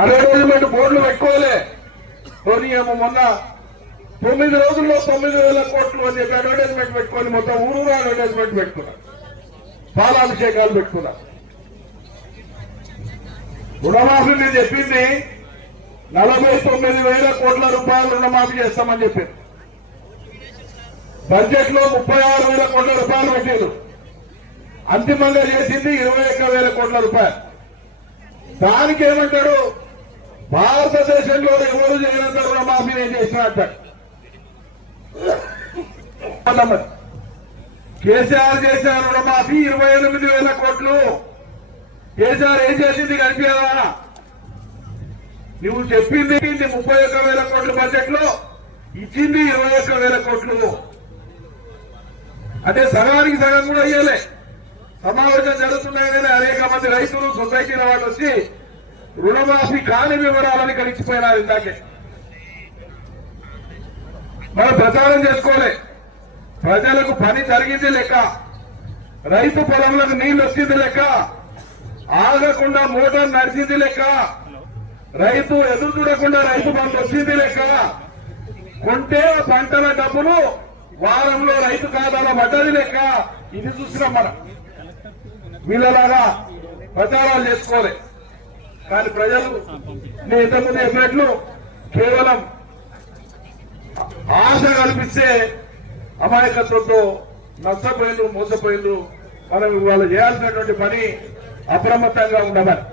Advertisement బోర్డులు పెట్టుకోలే. మొన్న 9 రోజుల్లో 9,000 కోట్లు అని చెప్పి అడ్వర్టైజ్మెంట్ పెట్టుకొని మొత్తం ఊరూరు అడ్వర్టైజ్మెంట్ పెట్టుకున్నారు, పాలాభిషేకాలు పెట్టుకున్నారు. రుణమాఫీ నేను చెప్పింది 49,000 కోట్ల రూపాయలు రుణమాఫీ చేస్తామని చెప్పారు. బడ్జెట్ లో 36,000 కోట్ల రూపాయలు పెట్టారు. అంతిమంగా చేసింది 21,000 కోట్ల రూపాయలు. దానికి ఏమంటాడు, భారతదేశంలో ఎవరు చేయనంత రుణమాఫీ నేను చేసిన అంటాడు. కేసీఆర్ చేసిన రుణమాఫీ 28,000 కోట్లు. కేసీఆర్ ఏం చేసింది కనిపించదా? నువ్వు చెప్పింది 31,000 కోట్ల బడ్జెట్ లో ఇచ్చింది 21,000 కోట్లు. అంటే సగానికి సగం కూడా అయ్యలే. సమావేశం జరుగుతున్నాయి కానీ అనేక మంది రైతులు సొసైటీల వాళ్ళు వచ్చి రుణమాఫీ కాని వివరాలని కలిసిపోయినారు. ఇందాకే మనం ప్రచారం చేసుకోలే. ప్రజలకు పని జరిగింది లెక్క, రైతు పొలంలోకి నీళ్లు వచ్చింది లెక్క, ఆగకుండా మోటార్ నడిచింది లెక్క, రైతు ఎదురు చూడకుండా రైతు బంధు వచ్చింది లెక్క, కొంటే పంటల డబ్బులు వారంలో రైతు ఖాతాలో పడ్డది లెక్క. ఇది చూసినాం మనం. వీళ్ళలాగా ప్రచారాలు చేసుకోలే. కానీ ప్రజలు నేను ఇంతకుముందు చెప్పినట్లు కేవలం ఆశ కల్పిస్తే అమాయకత్వంతో నష్టపోయిండ్రు, మోసపోయిండ్రు. మనం ఇవాళ చేయాల్సినటువంటి పని అప్రమత్తంగా ఉండమని.